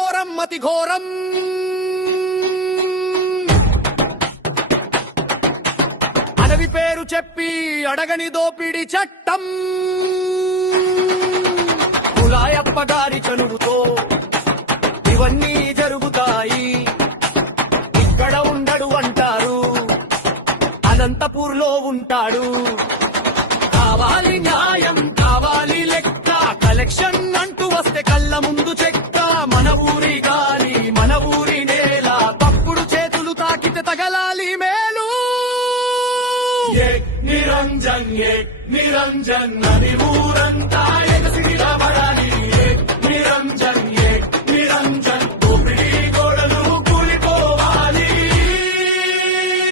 ఘోరం అతి ఘోరం. అడవి పేరు చెప్పి అడగని దోపిడి చట్టం. కులాయప్ప గారి చనువుతో ఇవన్నీ జరుగుతాయి. ఇక్కడ ఉండడు అంటారు, అనంతపూర్లో ఉంటాడు. కావాలి న్యాయం, కావాలి లెక్క, కలెక్షన్ అంటూ వస్తే కళ్ళ ముందు చెక్క. మన ఊరి గాలి, మన ఊరి నేల, తప్పుడు చేతులు తాకితే తగలాలి మేలు. నిరంజన్ నిరంజన్ అని ఊరంతా ఎగసి నిలబడాలి. నిరంజన్ నిరంజన్